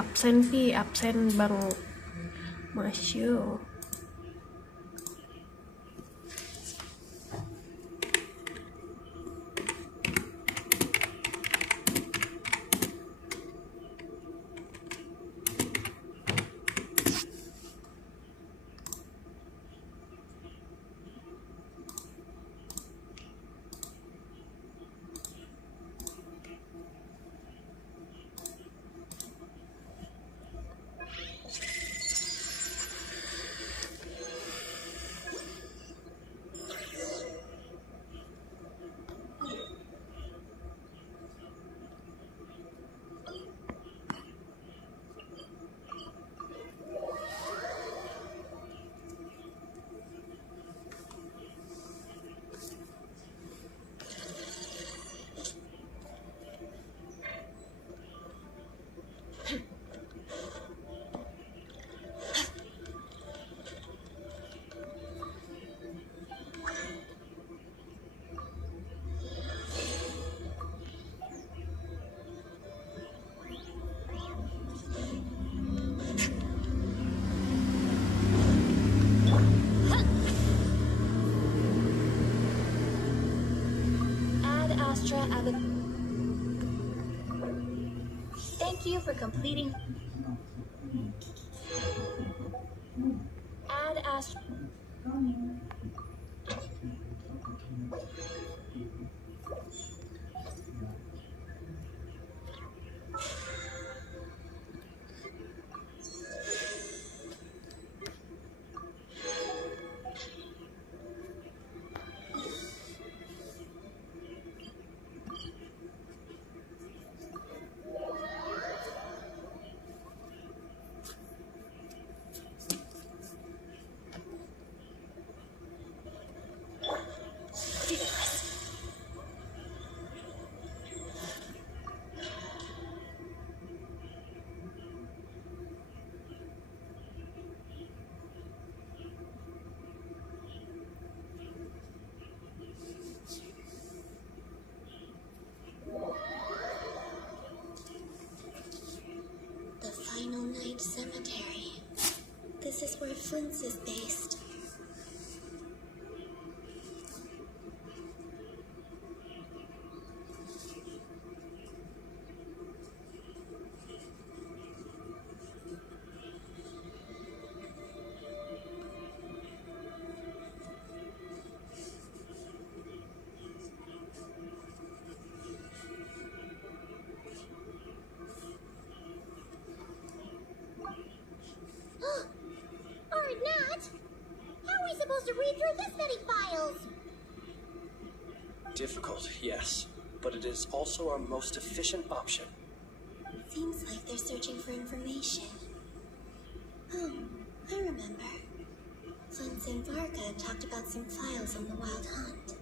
Absen Pi, absen Bang Masyu. Thank you for completing. Add Astra. Cemetery. This is where Flint's is based. Difficult, yes, but it is also our most efficient option. Seems like they're searching for information. Oh, I remember. Flint and Varga talked about some files on the Wild Hunt.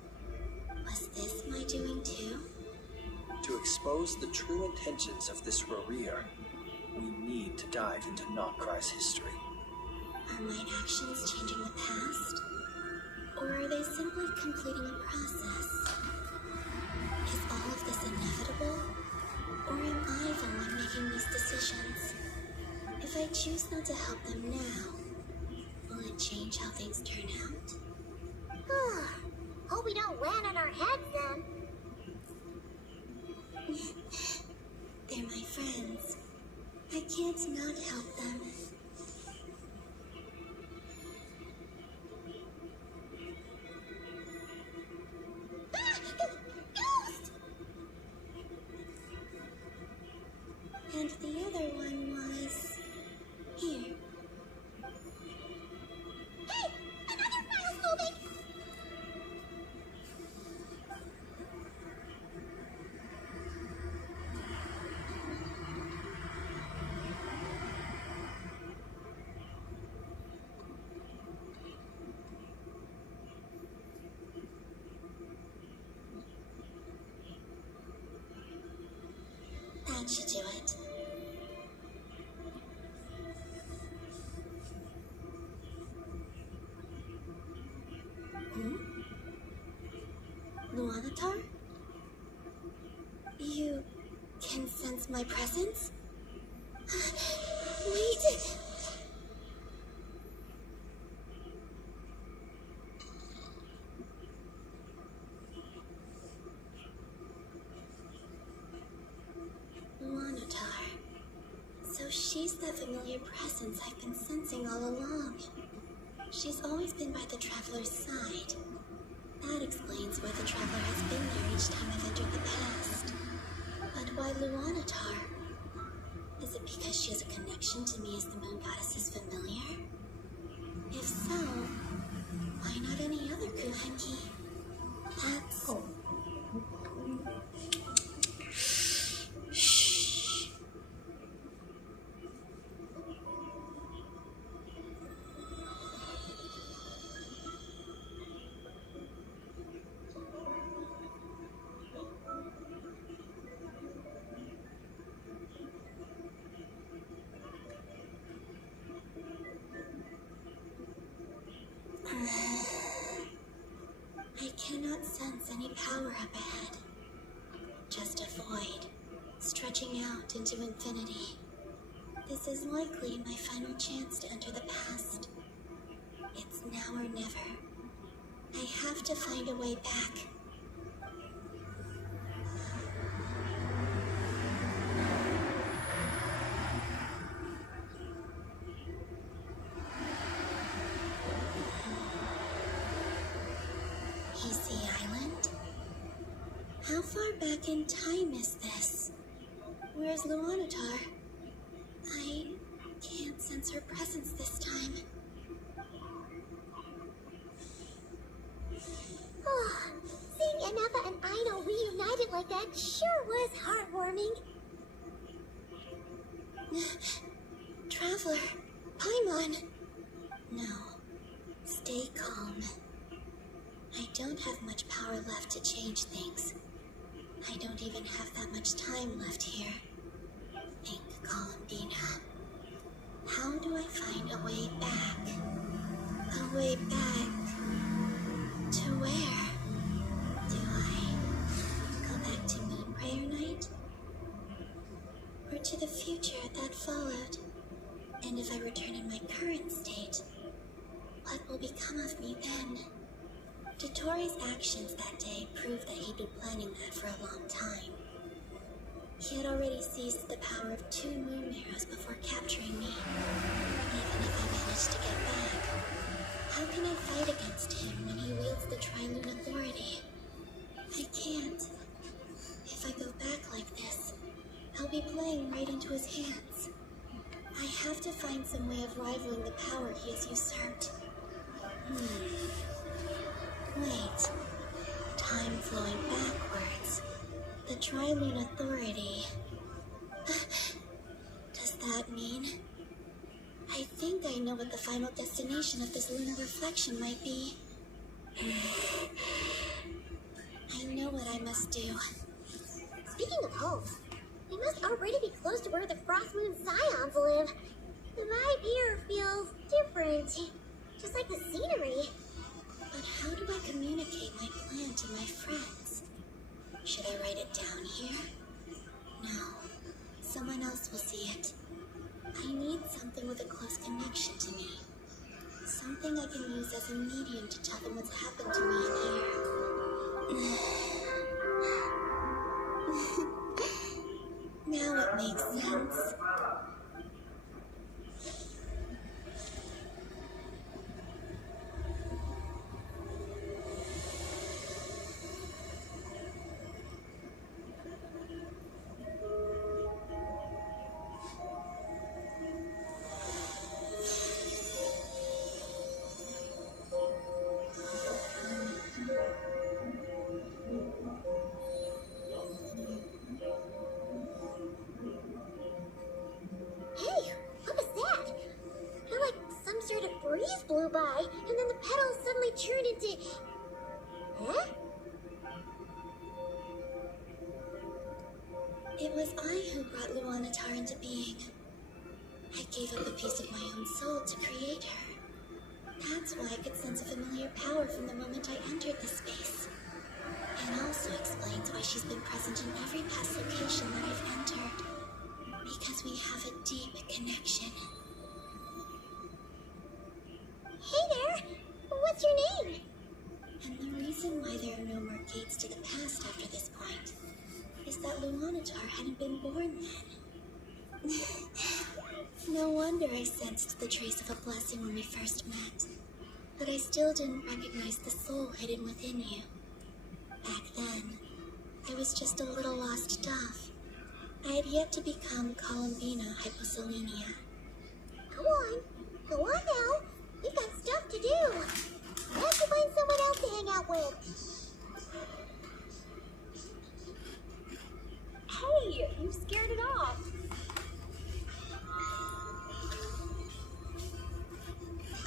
Was this my doing too? To expose the true intentions of this warrior, we need to dive into Notcry's history. Are my actions changing the past? Or are they simply completing a process? Is all of this inevitable? Or am I the one making these decisions? If I choose not to help them now, will it change how things turn out? Hope we don't land on our heads then. They're my friends. I can't not help them. And the other one was here. Hey! Another file's moving! That should do it. Luanatar? You can sense my presence? Wait! Luanatar. So she's the familiar presence I've been sensing all along. She's always been by the Traveler's side. That explains why the Traveler has been there each time I've entered the past. But why Luanatar? Is it because she has a connection to me as the Moon Goddess's familiar? If so, why not any other Kuhenki? That's... Oh. I cannot sense any power up ahead. Just a void, stretching out into infinity. This is likely my final chance to enter the past. It's now or never. I have to find a way back. How far back in time is this? Where's Luanatar? I can't sense her presence this time. Oh, seeing Anafa and Aino reunited like that sure was heartwarming. Traveler, Paimon. No, stay calm. I don't have much power left to change things. I don't even have that much time left here. Think, Columbina. How do I find a way back? A way back to where? Do I go back to Moon Prayer Night? Or to the future that followed? And if I return in my current state, what will become of me then? Dotori's actions that day proved that he'd been planning that for a long time. He had already seized the power of 2 moon arrows before capturing me. Even if I managed to get back, how can I fight against him when he wields the Tri-Lune Authority? I can't. If I go back like this, I'll be playing right into his hands. I have to find some way of rivaling the power he has usurped. Wait. Time flowing backwards. The Tri-Lune Authority. Does that mean? I think I know what the final destination of this lunar reflection might be. I know what I must do. Speaking of homes, we must already be close to where the Frost Moon Scions live. The vibe here feels different, just like the scenery. But how do I communicate my plan to my friends? Should I write it down here? No. Someone else will see it. I need something with a close connection to me. Something I can use as a medium to tell them what's happened to me in here. Now it makes sense. Blew by, and then the petals suddenly turned into... Huh? It was I who brought Luanatar into being. I gave up a piece of my own soul to create her. That's why I could sense a familiar power from the moment I entered this space. It also explains why she's been present in every past location that I've entered. Because means we have a deep connection. Hey there! What's your name? And the reason why there are no more gates to the past after this point is that Luanatar hadn't been born then. No wonder I sensed the trace of a blessing when we first met. But I still didn't recognize the soul hidden within you. Back then, I was just a little lost dove. I had yet to become Columbina Hyposelenia. Go on now. We've got stuff to do. I have to find someone else to hang out with. Hey, you scared it off.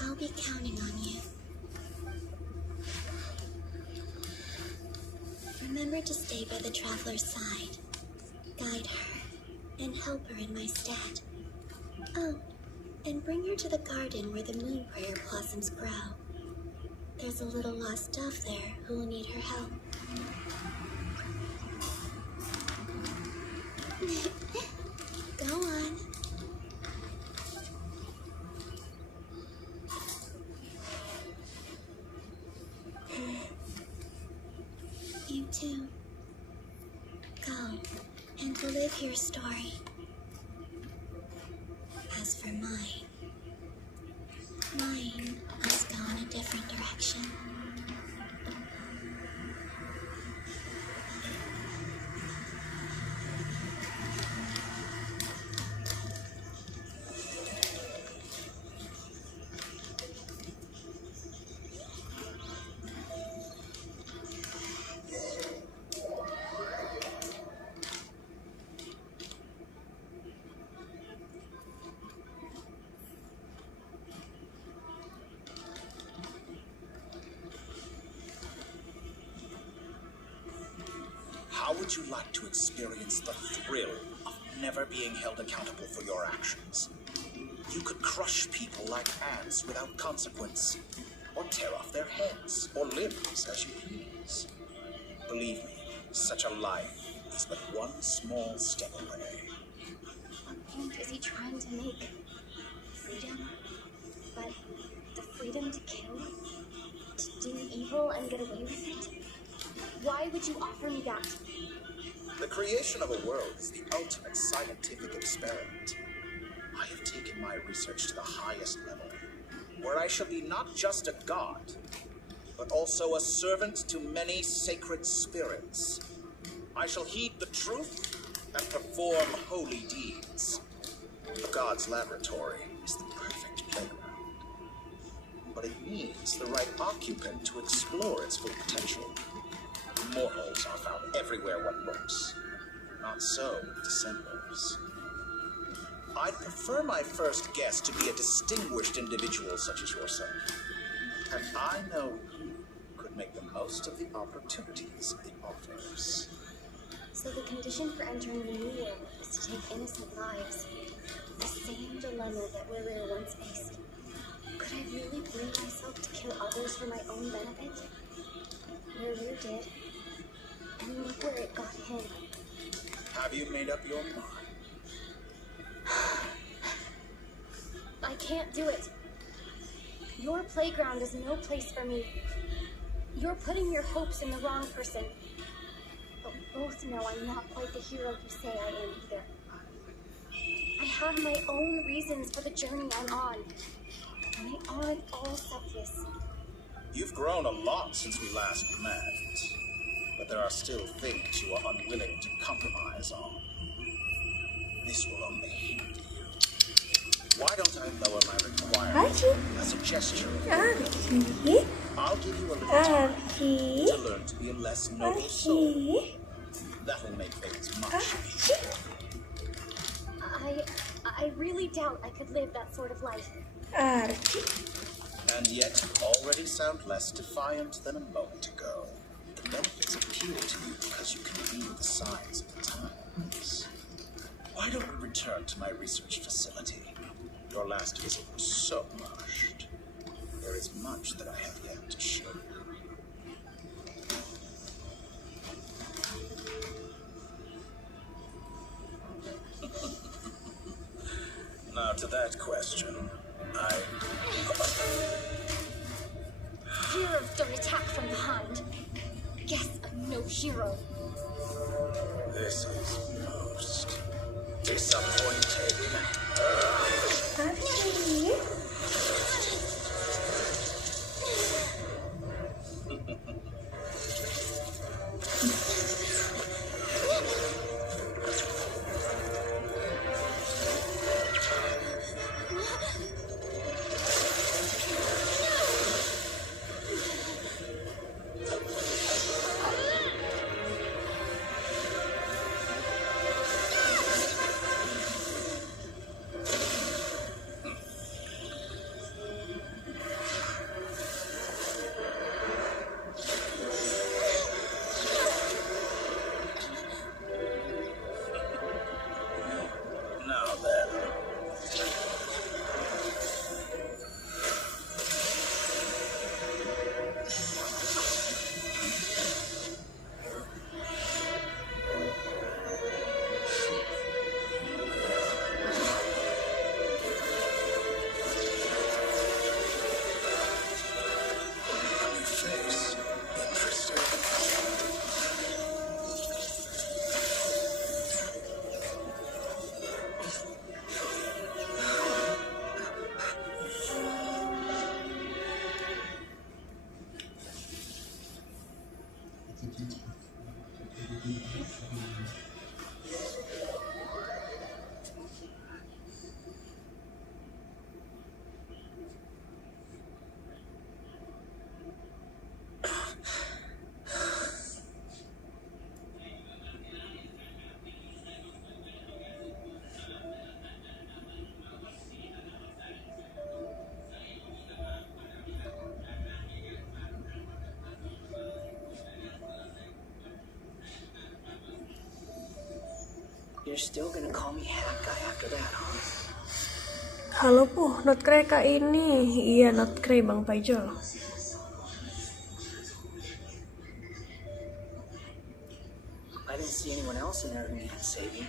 I'll be counting on you. Remember to stay by the traveler's side, guide her, and help her in my stead. Oh, and bring her to the garden where the moon prayer blossoms grow. There's a little lost dove there who will need her help. Go on. You too. Go and live your story. As for mine must go in a different direction. How would you like to experience the thrill of never being held accountable for your actions? You could crush people like ants without consequence, or tear off their heads or limbs as you please. Believe me, such a life is but one small step away. What point is he trying to make? Freedom? But the freedom to kill? To do evil and get away with it? Why would you offer me that? The creation of a world is the ultimate scientific experiment. I have taken my research to the highest level, where I shall be not just a god, but also a servant to many sacred spirits. I shall heed the truth and perform holy deeds. A god's laboratory is the perfect playground, but it needs the right occupant to explore its full potential. Mortals are found everywhere one looks. Not so with dissemblers. I'd prefer my first guest to be a distinguished individual such as yourself. And I know you could make the most of the opportunities it offers. So the condition for entering the new world is to take innocent lives. The same dilemma that Ruru once faced. Could I really bring myself to kill others for my own benefit? Ruru did. And look where it got him. Have you made up your mind? I can't do it. Your playground is no place for me. You're putting your hopes in the wrong person. But both know I'm not quite the hero you say I am either. I have my own reasons for the journey I'm on. And they aren't all selfless. You've grown a lot since we last met, but there are still things you are unwilling to compromise on. This will only hinder you. Why don't I lower my requirements as a gesture? I'll give you a little time to learn to be a less noble soul. That'll make things much easier. I really doubt I could live that sort of life. And yet you already sound less defiant than a moment ago. The benefits appeal to you because you can read the signs of the times. Why don't we return to my research facility? Your last visit was so rushed. There is much that I have yet to show you. that question, Fear of the attack from behind. Guess I'm no hero. This is most disappointing. You're still gonna call me hat guy after that, huh? Halo puh, not kre kak ini. Iya, not kre Bang Pajol. I didn't see anyone else in there who needed saving.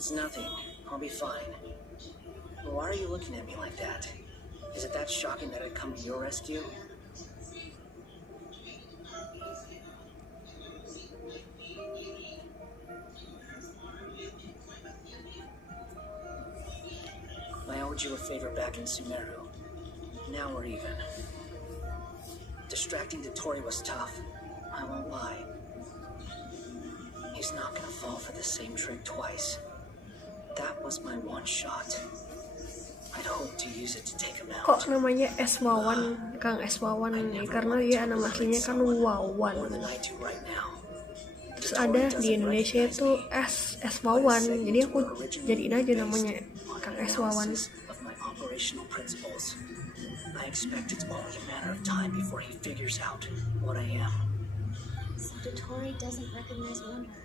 It's nothing. I'll be fine. Why are you looking at me like that? Is it that shocking that I'd come to your rescue? I owed you a favor back in Sumeru. Now we're even. Distracting Dotori was tough. I won't lie. He's not gonna fall for the same trick twice. That was my one shot. I'd hope to use it to take him out. Kok namanya S Wawan, Kang S Wawan ini? Karena dia nama aslinya kan Wawan. Terus ada di Indonesia itu S Wawan. Jadi aku jadiin aja namanya Kang S Wawan. I expect it's only a matter of time before he figures out what I am. So Dotori doesn't recognize Wonder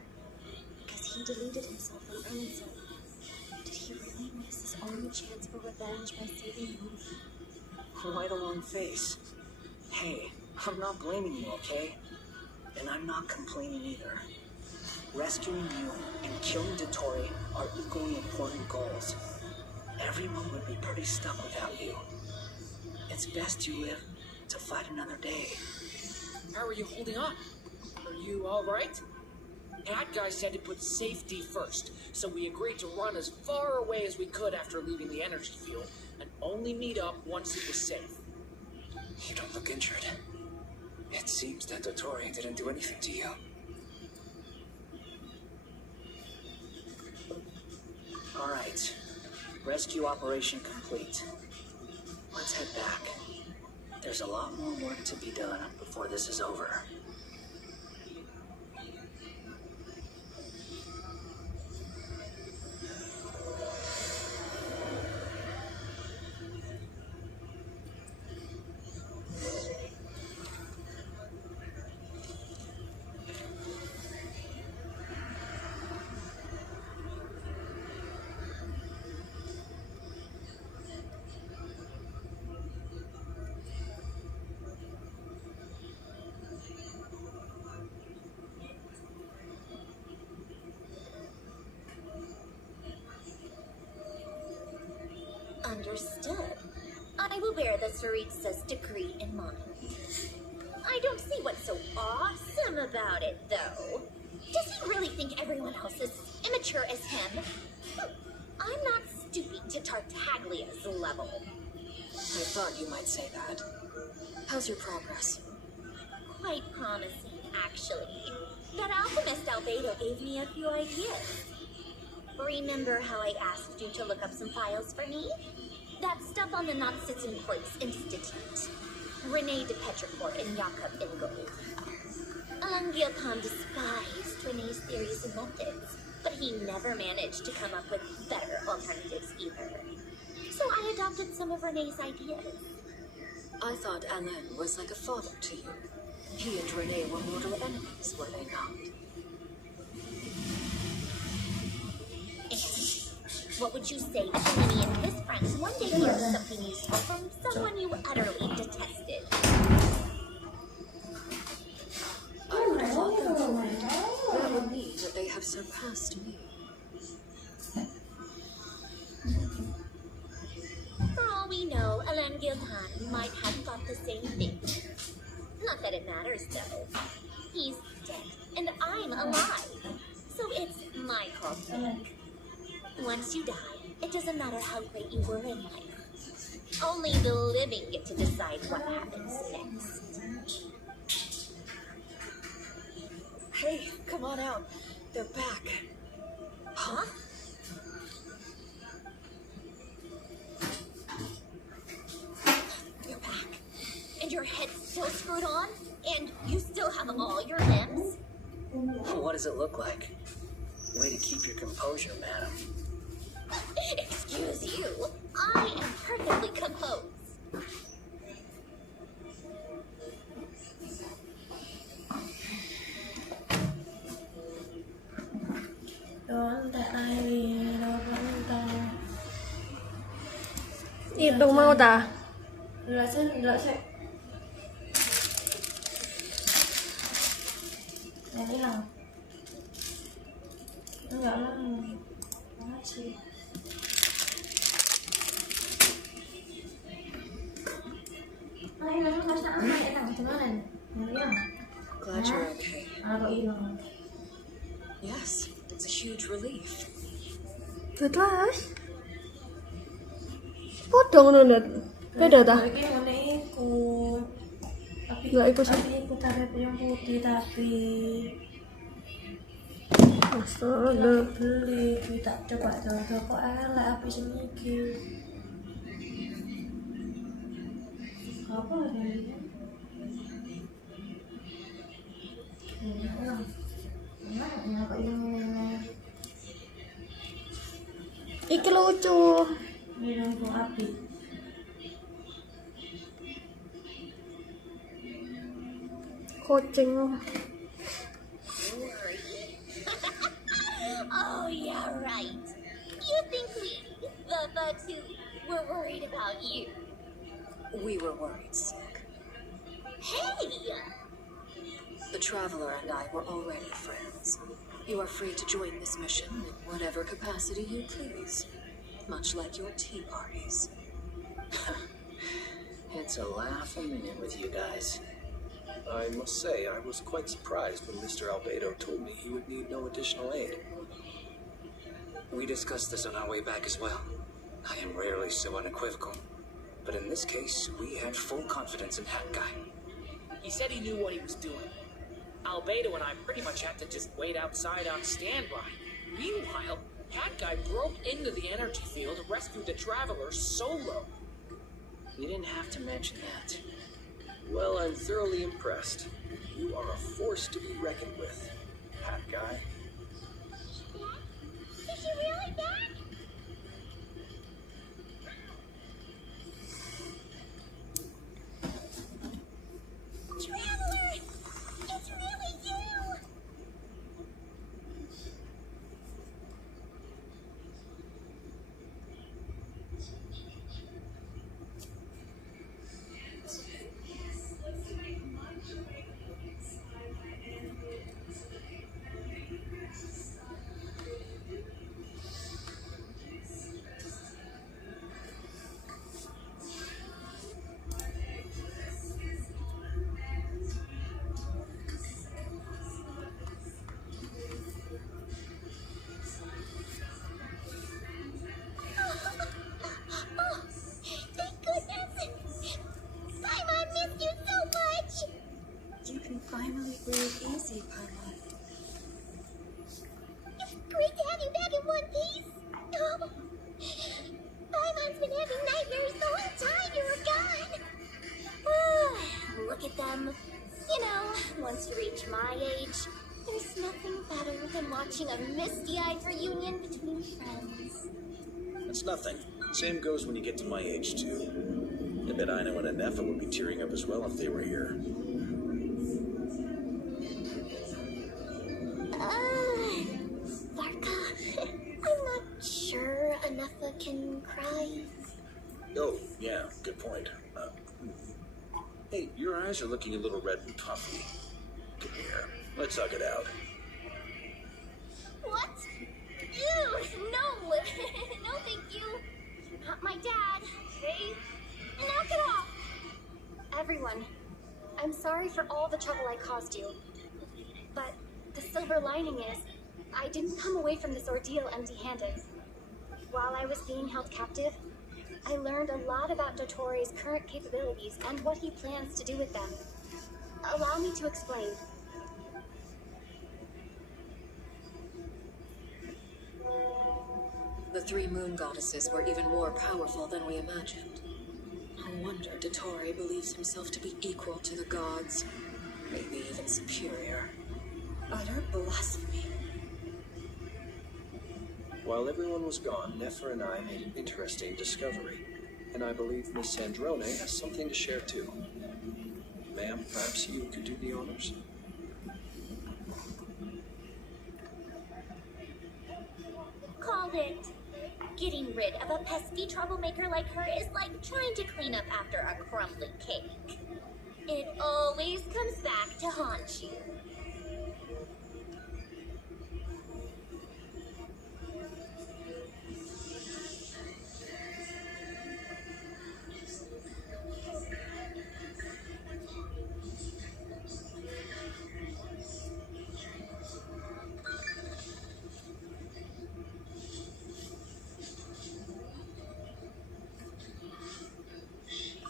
because he deleted himself from Erlinson. Did he really miss his only chance for revenge by saving you? Quite a long face. Hey, I'm not blaming you, okay? And I'm not complaining either. Rescuing you and killing Dotori are equally important goals. Everyone would be pretty stuck without you. It's best you live to fight another day. How are you holding up? Are you alright? Hat guy said to put safety first, so we agreed to run as far away as we could after leaving the energy field, and only meet up once it was safe. You don't look injured. It seems that Dotori didn't do anything to you. Alright. Rescue operation complete. Let's head back. There's a lot more work to be done before this is over. Understood. I will bear the Tsaritsa's decree in mind. I don't see what's so awesome about it, though. Does he really think everyone else is immature as him? I'm not stooping to Tartaglia's level. I thought you might say that. How's your progress? Quite promising, actually. That alchemist Albedo gave me a few ideas. Remember how I asked you to look up some files for me? That stuff on the Not-Sitzen-Kreuz Institute. Rene de Petrichor and Jakob Ingold. Angilcom despised Rene's theories and methods, but he never managed to come up with better alternatives either. So I adopted some of Rene's ideas. I thought Alain was like a father to you. He and Rene were mortal enemies, were they not? What would you say if Lenny and his friends one day learned something useful from someone you utterly detested? I would applaud them for it. That would mean that they have surpassed me. For all we know, Alain Gilhan might have thought the same thing. Not that it matters, though. He's dead, and I'm alive. So it's my call to make. Once you die, it doesn't matter how great you were in life. Only the living get to decide what happens next. Hey, come on out. They're back. Huh? You're back. And your head's still screwed on? And you still have all your limbs? What does it look like? Way to keep your composure, madam. Excuse you. I am perfectly composed. Itu mau ta? Jelasin. Yang hilang. Enggak lah. Makasih. Glad you're okay. Yes, it's a huge relief. Jelas. Podong ngono beda ta? Iki ngene iku. Tapi Enggak ikut sih. tapi iku tarif yang putih tapi Astaga. beli kita coba kok elek api semiki. Apa lagi? Iki lucu. Minum api. Kucing. Oh, yeah, right. You think we, the two, were worried about you? We were worried, sick. Hey! The Traveler and I were already friends. You are free to join this mission in whatever capacity you please. Much like your tea parties. It's a laugh a minute with you guys. I must say, I was quite surprised when Mr. Albedo told me he would need no additional aid. We discussed this on our way back as well. I am rarely so unequivocal. But in this case, we had full confidence in Hat Guy. He said he knew what he was doing. Albedo and I pretty much had to just wait outside on standby. Meanwhile, Hat Guy broke into the energy field and rescued the Traveler solo. You didn't have to mention that. Well, I'm thoroughly impressed. You are a force to be reckoned with, Hat Guy. Is she really back? Traveler! It's really you! You know, once you reach my age, there's nothing better than watching a misty-eyed reunion between friends. That's nothing. Same goes when you get to my age, too. I bet I know and Anefa would be tearing up as well if they were here. Varka, I'm not sure Anefa can cry. Oh, yeah, good point. Hey, your eyes are looking a little red and puffy. Come here, let's hug it out. What? Ew, no! No, thank you. You're not my dad, okay? Knock it off! Everyone, I'm sorry for all the trouble I caused you. But the silver lining is, I didn't come away from this ordeal empty-handed. While I was being held captive, I learned a lot about Dotori's current capabilities and what he plans to do with them. Allow me to explain. The 3 moon goddesses were even more powerful than we imagined. No wonder Dotori believes himself to be equal to the gods, maybe even superior. Utter blasphemy. While everyone was gone, Nefer and I made an interesting discovery, and I believe Miss Sandrone has something to share too. Ma'am, perhaps you could do the honors? Called it. Getting rid of a pesky troublemaker like her is like trying to clean up after a crumbly cake. It always comes back to haunt you.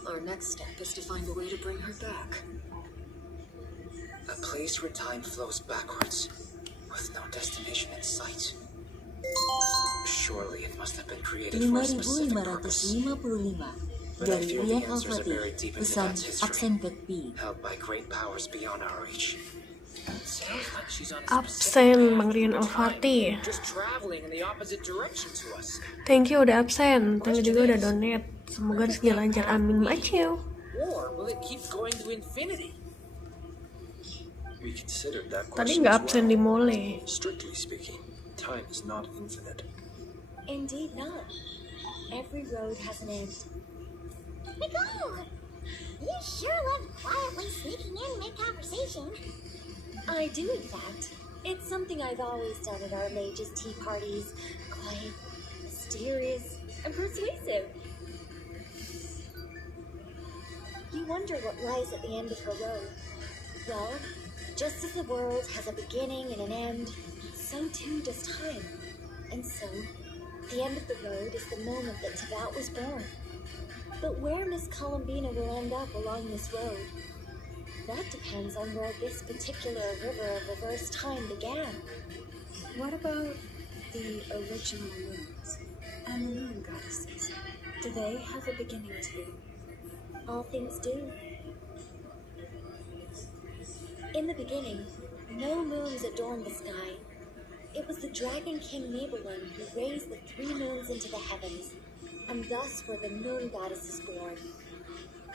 Our next step is to find a way to bring her back. A place where time flows backwards, with no destination in sight. Surely it must have been created for a specific purpose. 5555 But I dari fear the Rian answers are Al-Fatih, buried deep into pesan that history, aksen backbeat. held by great powers beyond our reach. Sounds like she's on a Absen Bang Rian Al-Fatih. just traveling in the opposite direction to us. Thank you udah absen. Thank you juga udah donate. Semoga rezeki lancar, amin macu. Or will it keep going to infinity? We considered that Tadi question nggak as absen well. di mole. Strictly speaking, time is not infinite. Indeed not. Every road has an end. Nicole! You sure love quietly sneaking in mid-conversation. I do, in fact. It's something I've always done at our mages' tea parties. Quiet, mysterious, and persuasive. You wonder what lies at the end of her road. Well, just as the world has a beginning and an end, so too does time. And so, the end of the road is the moment that Teyvat was born. But where Miss Columbina will end up along this road, that depends on where this particular river of reverse time began. What about the original moons and the moon goddesses? Do they have a beginning too? All things do. In the beginning, no moons adorned the sky. It was the Dragon King Nibelung who raised the 3 moons into the heavens, and thus were the moon goddesses born.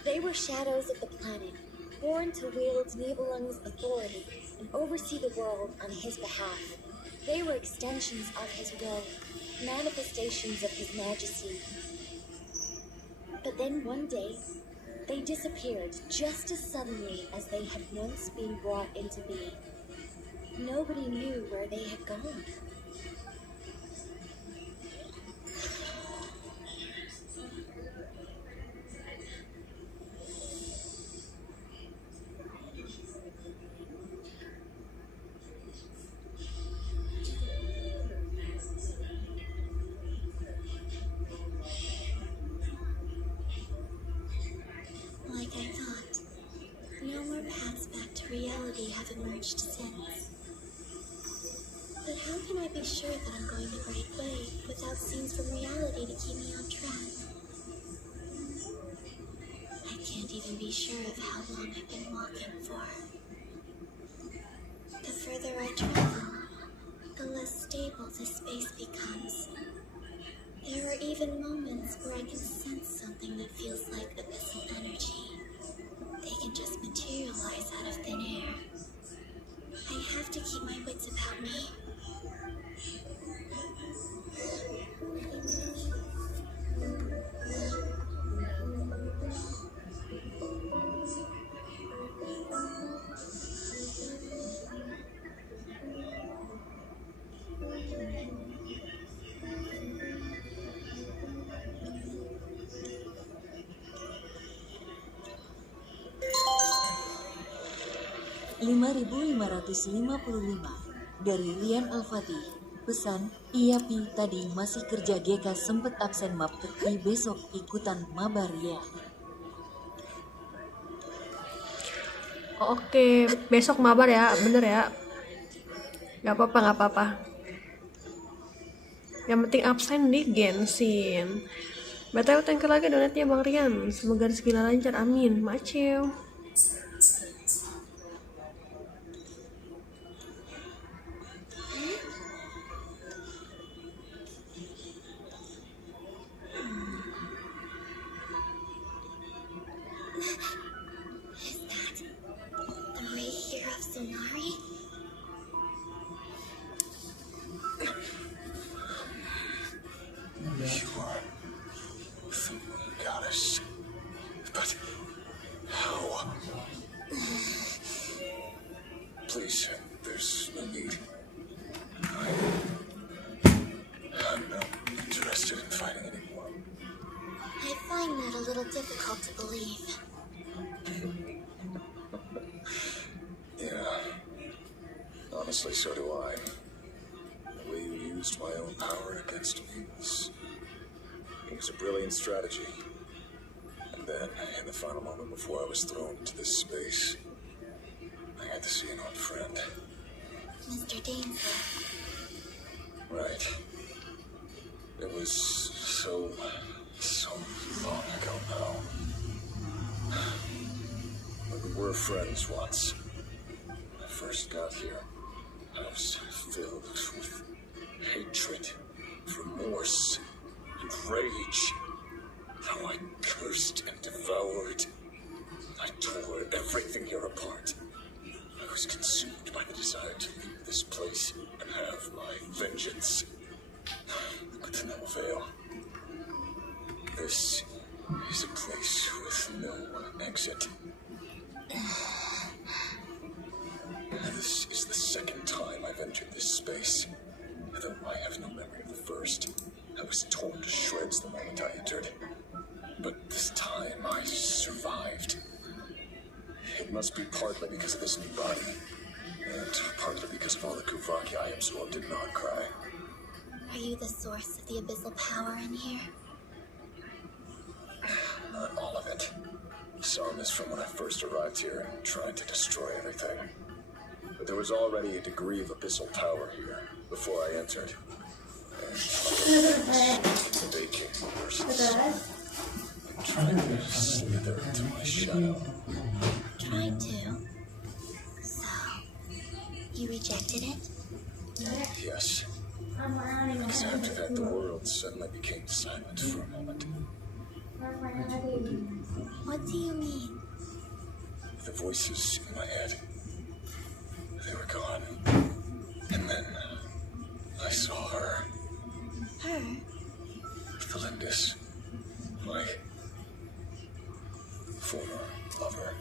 They were shadows of the planet, born to wield Nibelung's authority and oversee the world on his behalf. They were extensions of his will, manifestations of his majesty. But then one day, they disappeared just as suddenly as they had once been brought into being. Nobody knew where they had gone. Like I thought, no more paths back to reality have emerged since. But how can I be sure that I'm going the right way without scenes from reality to keep me on track? I can't even can be sure of how long I've been walking for. The further I travel, the less stable this space becomes. There are even moments where I can sense something that feels like abyssal energy. They can just materialize out of thin air. I have to keep my wits about me. 5.555 dari Rian Al-Fatih. Pesan, iya Pi, tadi masih kerja GK sempet absen map Pi besok ikutan mabar ya. Oke, besok mabar ya, bener ya. Gak apa-apa. Yang penting absen di Genshin. BTW thank you lagi donatnya Bang Rian. Semoga rezekinya lancar, amin. Macil. Please, there's no need. I'm not interested in fighting anymore. I find that a little difficult to believe. Yeah. Honestly, so do I. The way you used my own power against me was a brilliant strategy. And then, in the final moment before I was thrown into this space, I had to see an old friend. Mr. Danger. Right. It was so long ago now. But we were friends once. When I first got here, I was filled with hatred, remorse, and rage. How I cursed and devoured. I tore everything here apart. I was consumed by the desire to leave this place and have my vengeance. But to no avail. This is a place with no exit. This is the second time I've entered this space. Though I have no memory of the first. I was torn to shreds the moment I entered. But this time I survived. It must be partly because of this new body, and partly because of all the kuvaki I absorbed in non-cry. Are you the source of the abyssal power in here? Not all of it. Some is from when I first arrived here and tried to destroy everything. But there was already a degree of abyssal power here before I entered. And the vacant versus trying to slither into my shadow. Tried to. So, you rejected it? Yes. Because after that, the world suddenly became silent for a moment. What do you mean? The voices in my head, they were gone. And then I saw her. Her? Felindis. My former lover.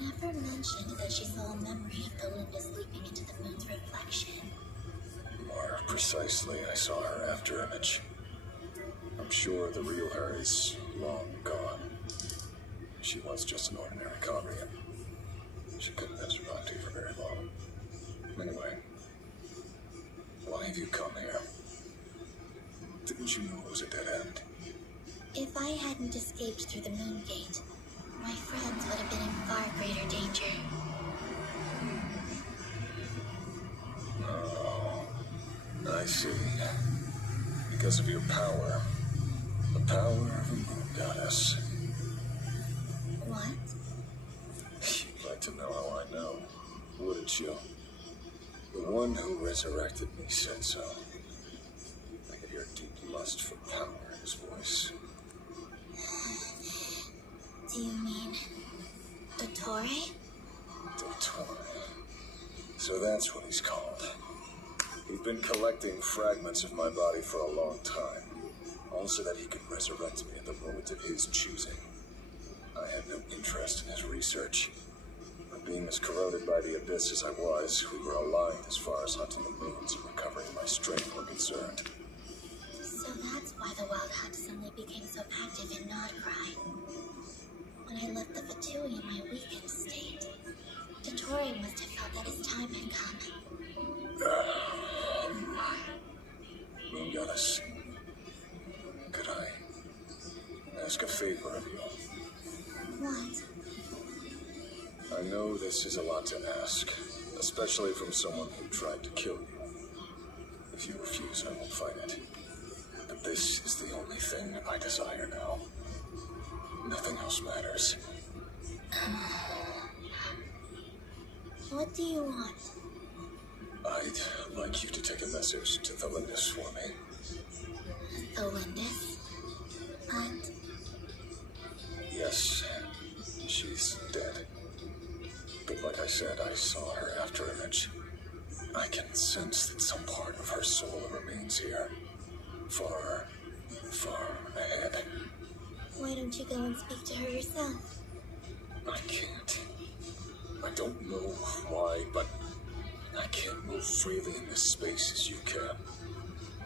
Never mentioned that she saw a memory of Felindis leaping into the moon's reflection. More precisely, I saw her after image. I'm sure the real her is long gone. She was just an ordinary Conrian. She couldn't have survived here for very long. Anyway, why have you come here? Didn't you know it was a dead end? If I hadn't escaped through the moon gate, my friends would have been in far greater danger. Oh, I see. Because of your power. The power of a moon goddess. What? didn't you? The one who resurrected me said so. I could hear deep lust for power in his voice. Do you mean Dottore? Dottore. So that's what he's called. He'd been collecting fragments of my body for a long time, all so that he could resurrect me at the moment of his choosing. I had no interest in his research. But being as corroded by the abyss as I was, we were aligned as far as hunting the moons and recovering my strength were concerned. So that's why the Wild Hunt suddenly became so active in Nodcry. When I left the Fatui in my weakened state, Dottore must have felt that his time had come. Moon Goddess, could I ask a favor of you? What? I know this is a lot to ask, especially from someone who tried to kill you. If you refuse, I won't fight it. But this is the only thing I desire now. Nothing else matters. What do you want? I'd like you to take a message to Thelindis for me. Thelindis? But... Yes, she's dead. But like I said, I saw her after image. I can sense that some part of her soul remains here. Far, far ahead. Why don't you go and speak to her yourself? I can't. I don't know why, but I can't move freely in this space as you can.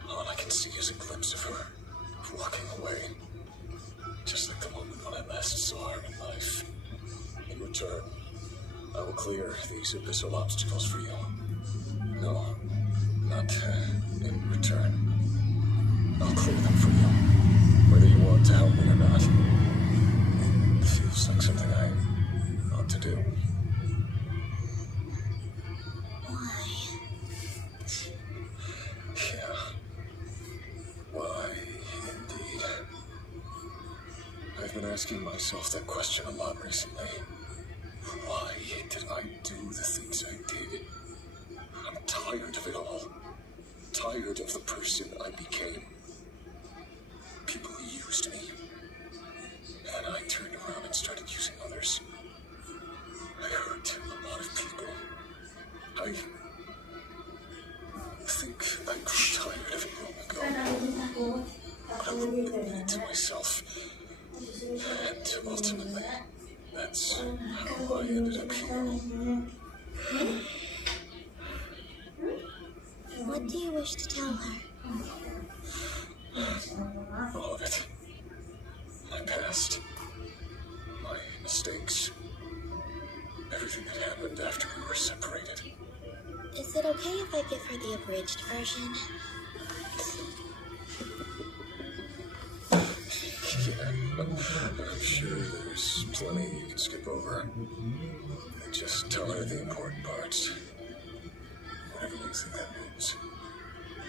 All I can see is a glimpse of her, walking away. Just like the moment when I last saw her in life. In return, I will clear these abyssal obstacles for you. No, not in return. I'll clear them for you, whether you want to help me or not. It feels like something I ought to do. Why? Yeah. Why, indeed. I've been asking myself that question a lot recently. Why did I do the things I did? I'm tired of it all. Tired of the person I became. People used me. And then I turned around and started using others. I hurt a lot of people. I think I grew tired of it long ago. But I wouldn't admit it to myself. And ultimately, that's how I ended up here. What do you wish to tell her? All of it. My past. My mistakes. Everything that happened after we were separated. Is it okay if I give her the abridged version? Yeah, I'm sure there's plenty you can skip over. Just tell her the important parts. Whatever you think that means.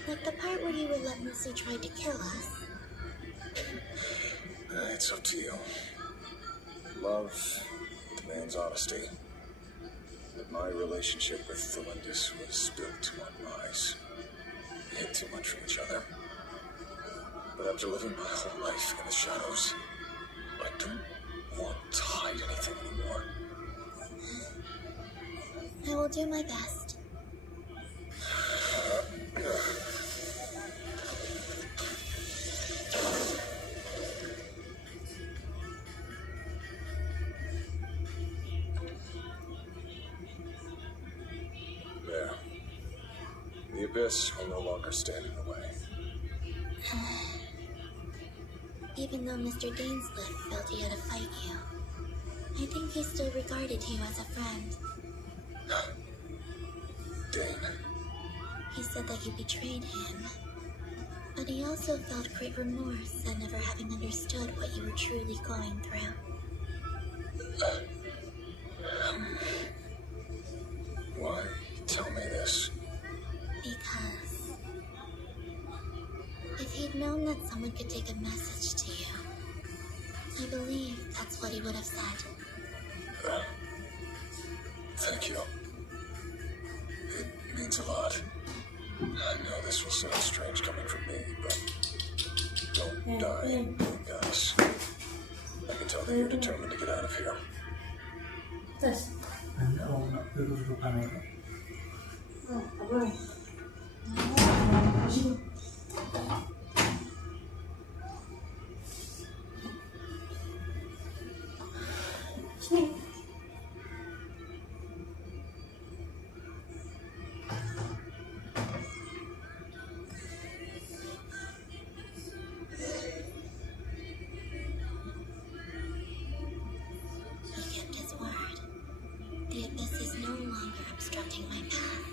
Like the part where you relentlessly tried to kill us. It's up to you. Love demands honesty. But my relationship with Thelindis was built on lies. We hid too much from each other. But after living my whole life in the shadows, I don't want to hide anything anymore. I will do my best. There. The abyss will no longer stand in the way. Even though Mr. Dainsleif felt he had to fight you, I think he still regarded you as a friend. Dane. He said that you betrayed him, but he also felt great remorse at never having understood what you were truly going through. Why tell me this? Because if he'd known that someone could take a message to you, I believe that's what he would have said. Thank you. Die, guys. I can tell that you're determined to get out of here. Tes. Anda nggak perlu kamera. Oh, boleh. Sini. He kept his word. The abyss is no longer obstructing my path.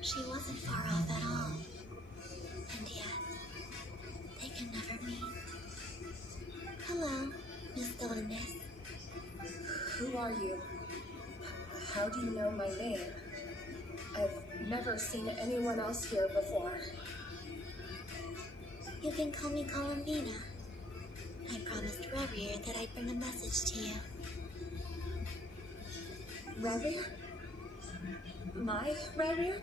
She wasn't far off at all. And yet, they can never meet. Hello, Miss Delandes. Who are you? How do you know my name? I've never seen anyone else here before. You can call me Columbina. I promised Revier that I'd bring a message to you. Revier? My Revier?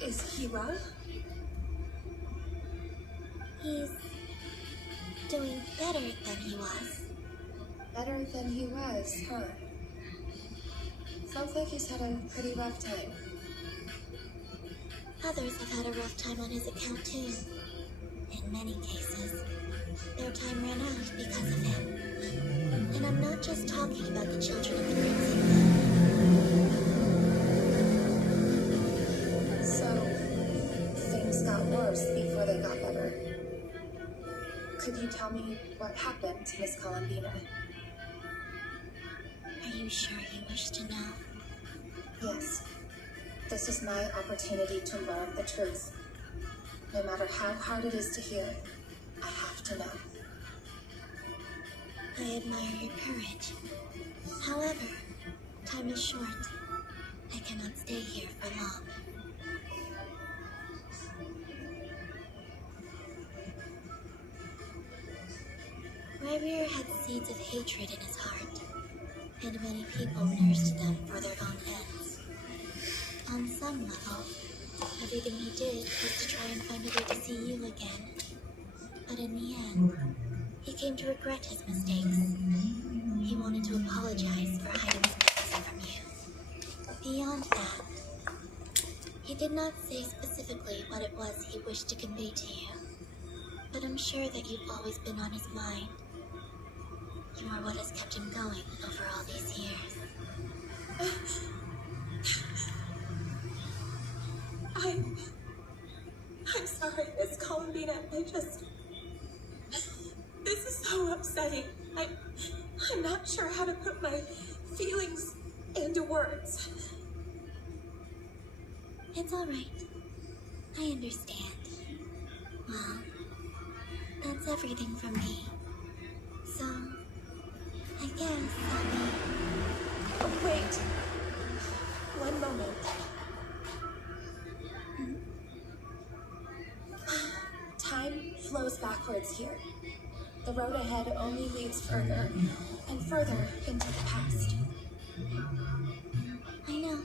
Is he well? He's doing better than he was. Better than he was, huh? Sounds like he's had a pretty rough time. Others have had a rough time on his account too. In many cases, their time ran out because of him. And I'm not just talking about the children of the Crimson. So, things got worse before they got better. Could you tell me what happened to Miss Columbina? Are you sure you wish to know? Yes. This is my opportunity to learn the truth. No matter how hard it is to hear, I have to know. I admire your courage. However, time is short. I cannot stay here for long. Revier had seeds of hatred in his heart, and many people nursed them for their own ends. On some level, everything he did was to try and find a way to see you again. But in the end, he came to regret his mistakes. He wanted to apologize for hiding something from you. Beyond that, he did not say specifically what it was he wished to convey to you. But I'm sure that you've always been on his mind. You are what has kept him going over all these years. I'm sorry, Miss Columbina. This is so upsetting. I'm not sure how to put my feelings into words. It's all right. I understand. Well, that's everything from me. So, I guess I'll be... Oh, wait. One moment. Time flows backwards here. The road ahead only leads further and further into the past. I know.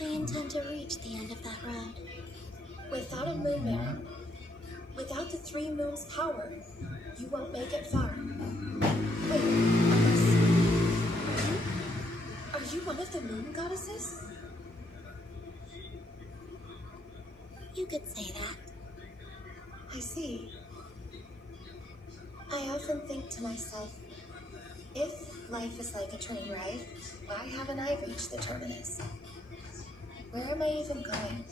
I intend to reach the end of that road. Without a moon mare, without the 3 moons' power, you won't make it far. Wait, are you one of the moon goddesses? You could say that. I see. I often think to myself, if life is like a train ride, why haven't I reached the terminus? Where am I even going?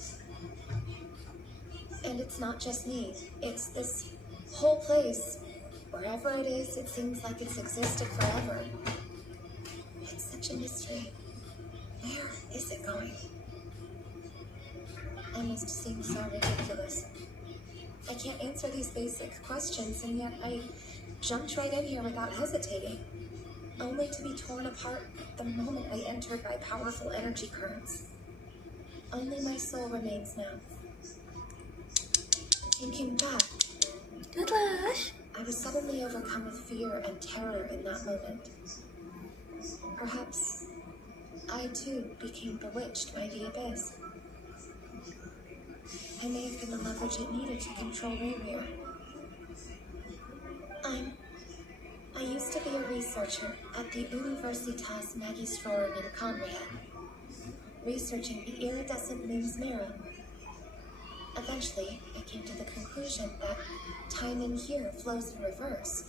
And it's not just me, it's this whole place. Wherever it is, it seems like it's existed forever. It's such a mystery. Where is it going? I must seem so ridiculous. I can't answer these basic questions, and yet I jumped right in here without hesitating, only to be torn apart the moment I entered by powerful energy currents. Only my soul remains now. Thinking back, I was suddenly overcome with fear and terror in that moment. Perhaps I too became bewitched by the abyss. I may have been the leverage it needed to control Rayrear. I used to be a researcher at the Universitas Magistrorum in Conrad, researching the iridescent moon's mirror. Eventually, I came to the conclusion that time in here flows in reverse.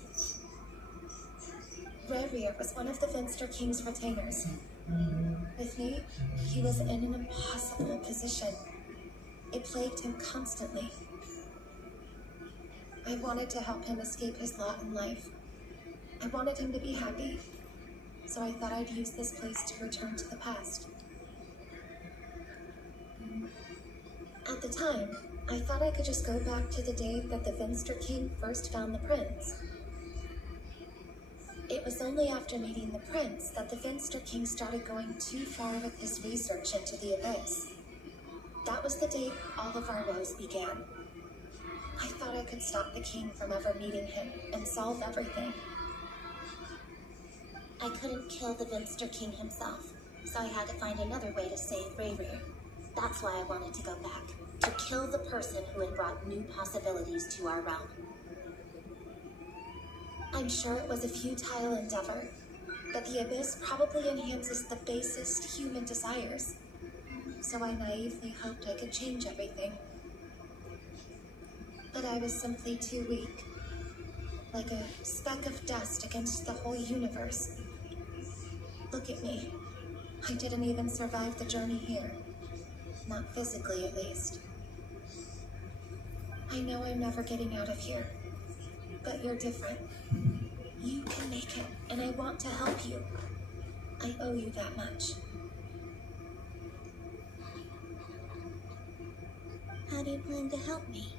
Rayrear was one of the Finster King's retainers. With me, he was in an impossible position. It plagued him constantly. I wanted to help him escape his lot in life. I wanted him to be happy, so I thought I'd use this place to return to the past. At the time, I thought I could just go back to the day that the Finster King first found the prince. It was only after meeting the prince that the Finster King started going too far with his research into the abyss. That was the day all of our woes began. I thought I could stop the king from ever meeting him and solve everything. I couldn't kill the Finster King himself, so I had to find another way to save Rayrear. That's why I wanted to go back, to kill the person who had brought new possibilities to our realm. I'm sure it was a futile endeavor, but the abyss probably enhances the basest human desires. So I naively hoped I could change everything. But I was simply too weak, like a speck of dust against the whole universe. Look at me. I didn't even survive the journey here. Not physically, at least. I know I'm never getting out of here, but you're different. You can make it, and I want to help you. I owe you that much. How do you plan to help me?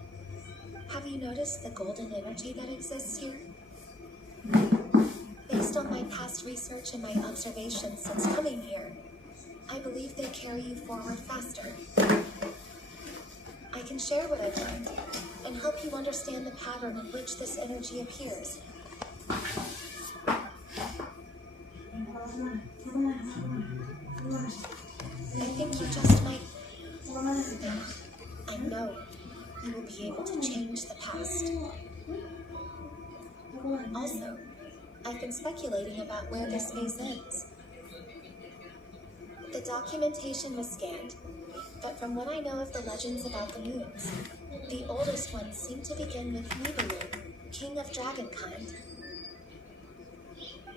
Have you noticed the golden energy that exists here? Based on my past research and my observations since coming here, I believe they carry you forward faster. I can share what I've learned and help you understand the pattern in which this energy appears. I think you just might... I know you will be able to change the past. Also, I've been speculating about where this phase ends. The documentation was scanned, but from what I know of the legends about the moons, the oldest ones seem to begin with Nibelung, king of dragonkind.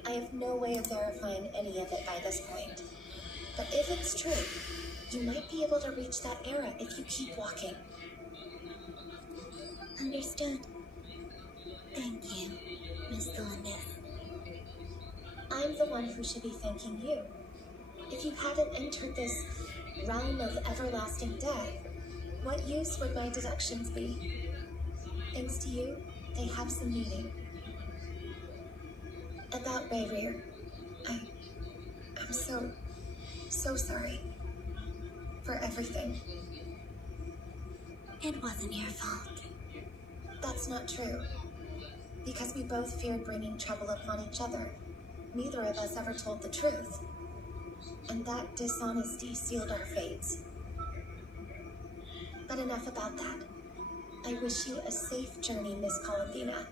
I have no way of verifying any of it by this point, but if it's true, you might be able to reach that era if you keep walking. Understood. Thank you, Miss Delendis. I'm the one who should be thanking you. If you hadn't entered this realm of everlasting death, what use would my deductions be? Thanks to you, they have some meaning. About Rayrear, I'm so sorry for everything. It wasn't your fault. That's not true. Because we both feared bringing trouble upon each other, neither of us ever told the truth. and that dishonesty sealed our fates. But enough about that. I wish you a safe journey, Miss Colombina.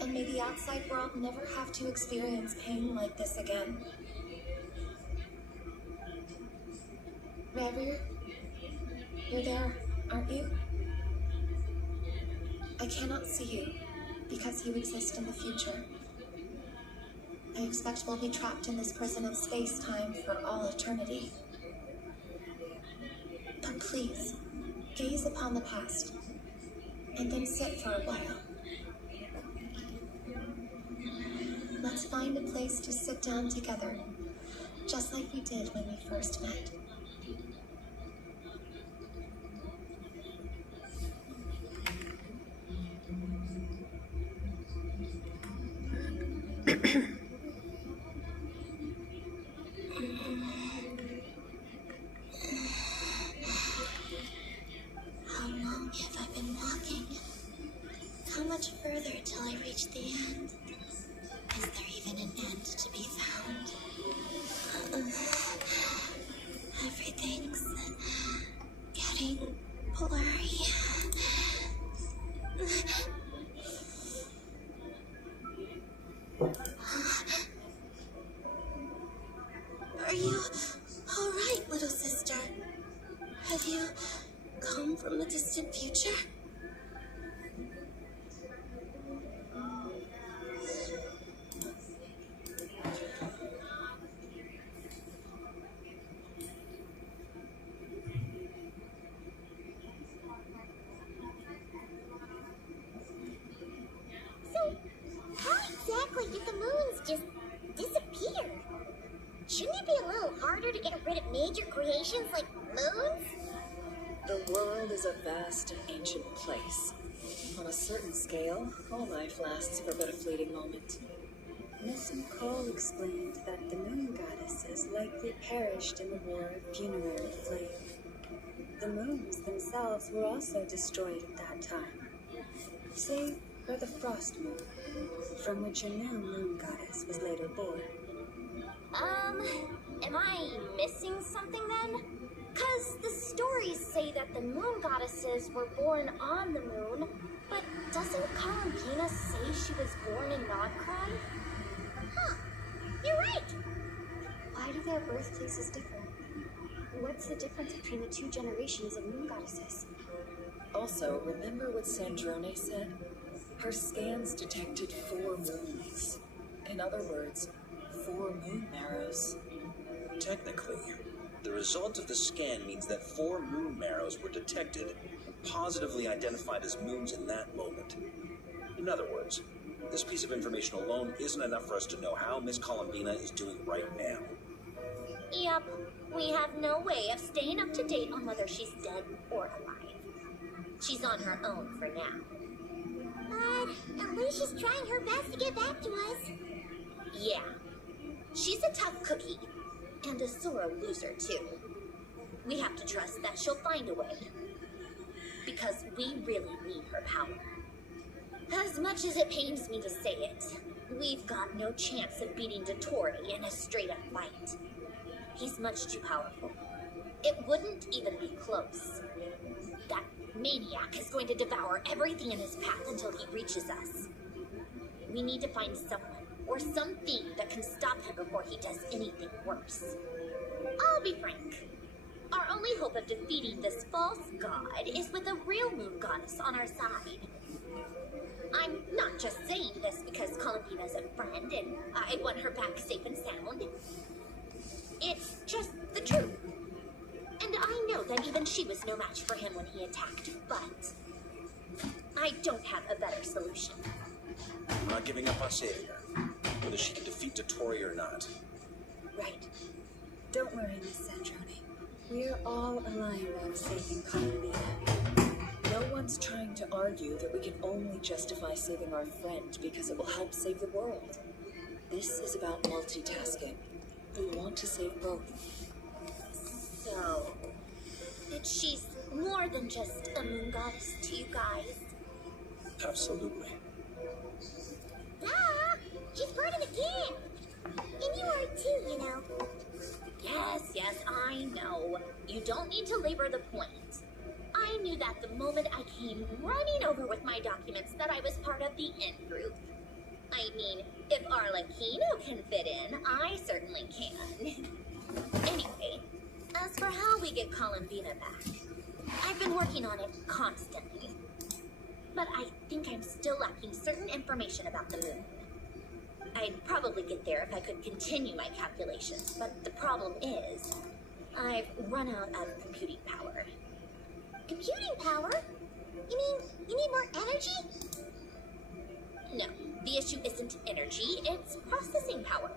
And may the outside world never have to experience pain like this again. Rever, you're there, aren't you? I cannot see you because you exist in the future. I expect we'll be trapped in this prison of space-time for all eternity. But please, gaze upon the past and then sit for a while. Let's find a place to sit down together, just like we did when we first met. How long have I been walking? How much further till I reach the end? Is there even an end to be found? Everything's getting blurry. Are you all right, little sister? Have you come from the distant future? How exactly did the moons just disappear? Shouldn't it be a little harder to get rid of major creations like moons? The world is a vast and ancient place. On a certain scale, all life lasts for but a fleeting moment. Miss Nicole explained that the moon goddesses likely perished in the war of funerary flame. The moons themselves were also destroyed at that time, save for the frost moon, from which a new moon goddess was later born. Am I missing something then? 'Cause the stories say that the moon goddesses were born on the moon, but doesn't Colombina say she was born in Nodcry? Huh, you're right! Why do their birthplaces differ? What's the difference between the two generations of moon goddesses? Also, remember what Sandrone said? Her scans detected 4 moons. In other words, 4 moon marrows. Technically, the result of the scan means that 4 moon marrows were detected and positively identified as moons in that moment. In other words, this piece of information alone isn't enough for us to know how Miss Colombina is doing right now. Yep, we have no way of staying up to date on whether she's dead or alive. She's on her own for now. But at least she's trying her best to get back to us. Yeah, she's a tough cookie, and a sore loser too. We have to trust that she'll find a way, because we really need her power. As much as it pains me to say it, we've got no chance of beating Dottore in a straight-up fight. He's much too powerful. It wouldn't even be close. That maniac is going to devour everything in his path until he reaches us. We need to find someone or something that can stop him before he does anything worse. I'll be frank. Our only hope of defeating this false god is with a real moon goddess on our side. I'm not just saying this because Colombina's a friend and I want her back safe and sound. It's just the truth. And I know that even she was no match for him when he attacked, but I don't have a better solution. I'm not giving up on saving her, whether she can defeat Dottore or not. Right. Don't worry, Miss Sandrone. We're all aligned on saving Colombina. No one's trying to argue that we can only justify saving our friend because it will help save the world. This is about multitasking. We want to save both. So, she's more than just a moon goddess to you guys. Absolutely. Ah, she's part of the king. And you are too, you know. Yes, I know. You don't need to labor the point. I knew that the moment I came running over with my documents that I was part of the in-group. I mean, if Arlecchino can fit in, I certainly can. Anyway, as for how we get Columbina back, I've been working on it constantly. But I think I'm still lacking certain information about the moon. I'd probably get there if I could continue my calculations, but the problem is, I've run out of computing power. Computing power? You mean you need more energy? No, the issue isn't energy, it's processing power.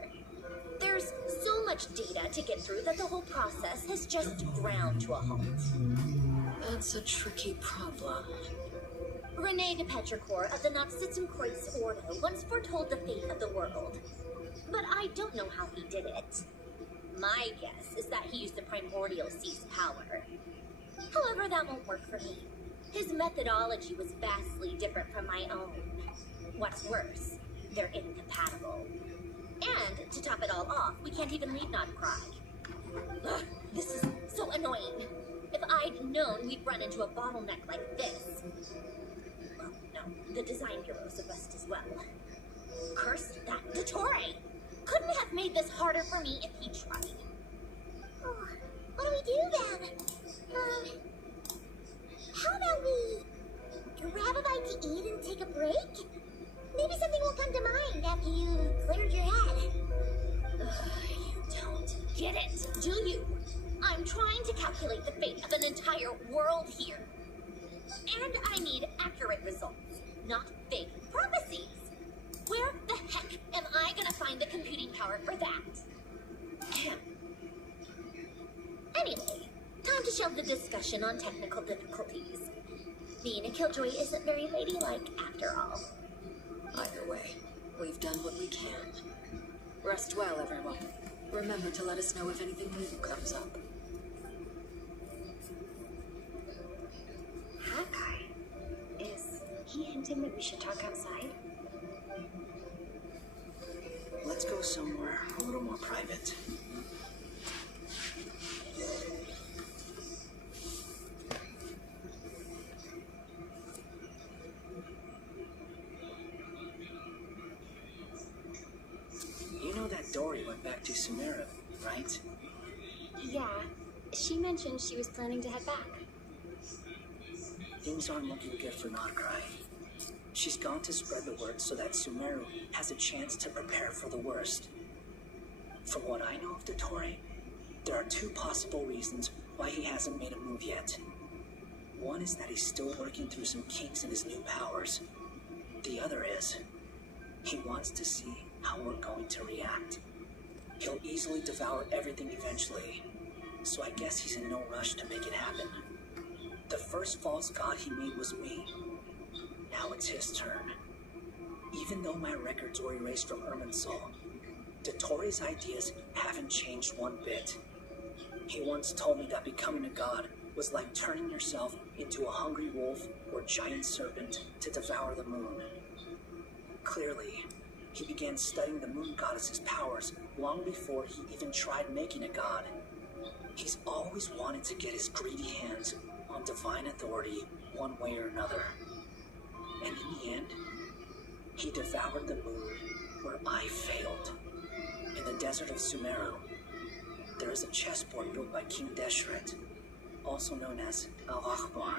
There's so much data to get through that the whole process has just ground to a halt. That's a tricky problem. Rene de Petrichor of the Nazissenkreuz Ordo once foretold the fate of the world. But I don't know how he did it. My guess is that he used the primordial sea's power. However, that won't work for me. His methodology was vastly different from my own. What's worse, they're incompatible. And, to top it all off, we can't even leave Nodcry. Ugh, this is so annoying. If I'd known we'd run into a bottleneck like this. Well, no, the design bureau's a bust as well. Curse that Dottore! Couldn't have made this harder for me if he tried. Oh, what do we do then? How about we grab a bite to eat and take a break? Maybe something will come to mind after you cleared your head. You don't get it, do you? I'm trying to calculate the fate of an entire world here. And I need accurate results, not fake prophecies. Where the heck am I gonna find the computing power for that? Anyway, time to shelve the discussion on technical difficulties. Being a killjoy isn't very ladylike after all. Either way, we've done what we can. Rest well, everyone. Remember to let us know if anything new comes up. Honkai? Is he hinting that we should talk outside? Let's go somewhere a little more private. You know that Dory went back to Sumeru, right? Yeah, she mentioned she was planning to head back. Things aren't looking good for Nodcry. She's gone to spread the word so that Sumeru has a chance to prepare for the worst. From what I know of Dottore, there are two possible reasons why he hasn't made a move yet. One is that he's still working through some kinks in his new powers. The other is, he wants to see how we're going to react. He'll easily devour everything eventually, so I guess he's in no rush to make it happen. The first false god he made was me. Now it's his turn. Even though my records were erased from Irminsul, Dottore's ideas haven't changed one bit. He once told me that becoming a god was like turning yourself into a hungry wolf or giant serpent to devour the moon. Clearly, he began studying the moon goddess's powers long before he even tried making a god. He's always wanted to get his greedy hands on divine authority one way or another. And in the end, he devoured the moon where I failed. In the desert of Sumeru, there is a chessboard built by King Deshret, also known as Al-Akhbar.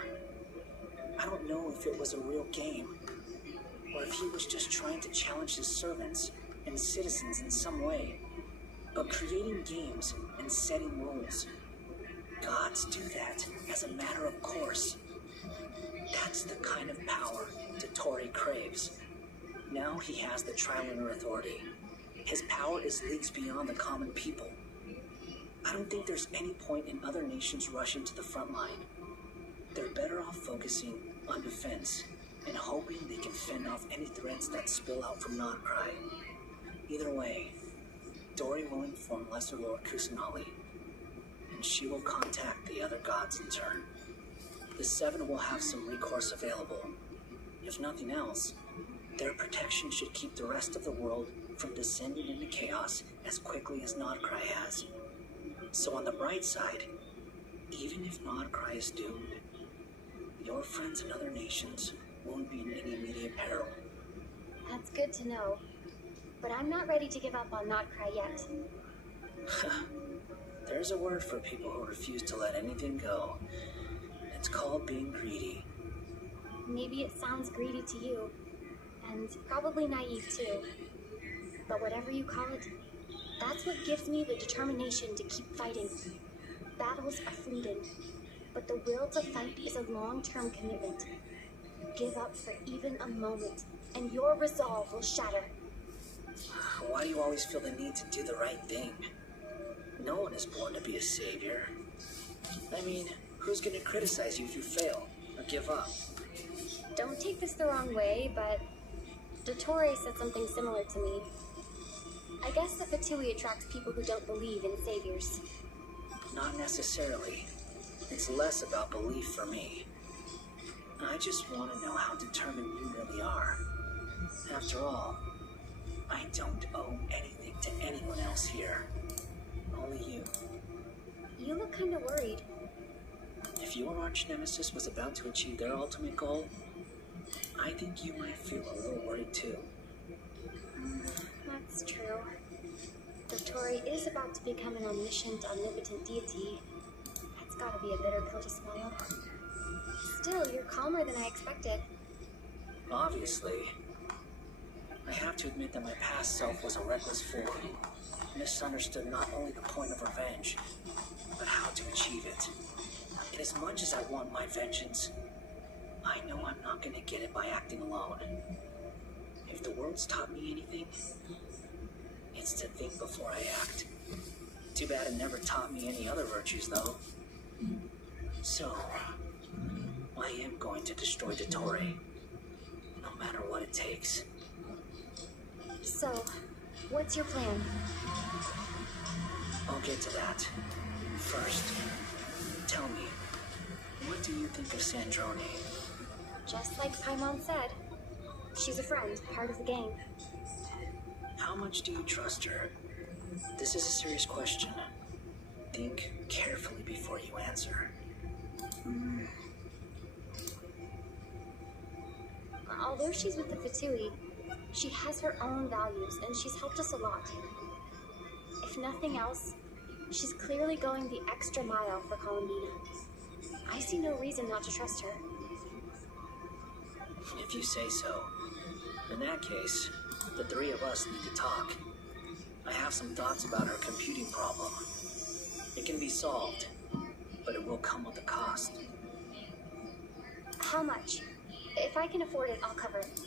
I don't know if it was a real game, or if he was just trying to challenge his servants and citizens in some way. But creating games and setting rules, gods do that as a matter of course. That's the kind of power Dottore craves. Now he has the Trilunar Authority. His power is leagues beyond the common people. I don't think there's any point in other nations rushing to the front line. They're better off focusing on defense and hoping they can fend off any threats that spill out from Nodcry. Either way, Dory will inform Lesser Lord Kusanali, and she will contact the other gods in turn. The seven will have some recourse available. If nothing else, their protection should keep the rest of the world from descending into chaos as quickly as Nodcry has. So on the bright side, even if Nodcry is doomed, your friends in other nations won't be in any immediate peril. That's good to know. But I'm not ready to give up on Nodcry yet. There's a word for people who refuse to let anything go. It's called being greedy. Maybe it sounds greedy to you, and probably naive too. But whatever you call it, that's what gives me the determination to keep fighting. Battles are fleeting, but the will to fight is a long-term commitment. Give up for even a moment, and your resolve will shatter. Why do you always feel the need to do the right thing? No one is born to be a savior. I mean, who's gonna criticize you if you fail or give up? Don't take this the wrong way, but Dottore said something similar to me. I guess the Fatui attracts people who don't believe in saviors. Not necessarily. It's less about belief for me. I just want to know how determined you really are. After all, I don't owe anything to anyone else here. Only you. You look kind of worried. If your arch nemesis was about to achieve their ultimate goal, I think you might feel a little worried too. That's true. Dottore is about to become an omniscient, omnipotent deity. That's gotta be a bitter pill to swallow. Still, you're calmer than I expected. Obviously. I have to admit that my past self was a reckless fool. Misunderstood not only the point of revenge, but how to achieve it. And as much as I want my vengeance, I know I'm not gonna get it by acting alone. If the world's taught me anything, it's to think before I act. Too bad it never taught me any other virtues, though. So, I am going to destroy Dottore, no matter what it takes. So, what's your plan? I'll get to that. First, tell me, what do you think of Sandrone? Just like Paimon said, she's a friend, part of the gang. How much do you trust her? This is a serious question. Think carefully before you answer. Although she's with the Fatui, she has her own values, and she's helped us a lot. If nothing else, she's clearly going the extra mile for Columbina. I see no reason not to trust her. If you say so. In that case, the three of us need to talk. I have some thoughts about her computing problem. It can be solved, but it will come with a cost. How much? If I can afford it, I'll cover it.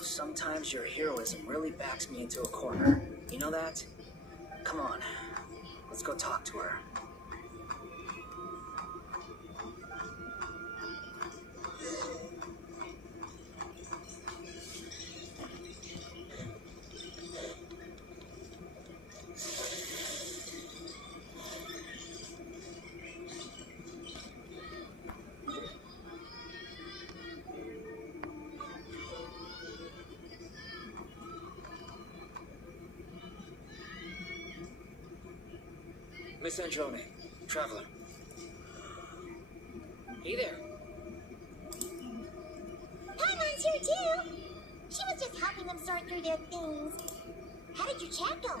Sometimes your heroism really backs me into a corner. You know that? Come on, let's go talk to her. Miss Androne, traveler. Hey there. Paimon's here too. She was just helping them sort through their things. How did your chat go?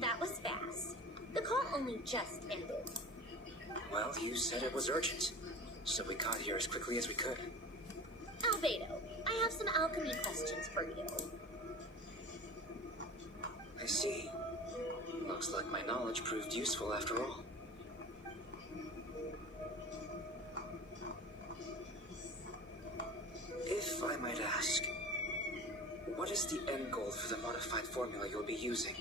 That was fast. The call only just ended. Well, you said it was urgent, so we got here as quickly as we could. Albedo, I have some alchemy questions for you. I see. Looks like my knowledge proved useful after all. If I might ask, what is the end goal for the modified formula you'll be using?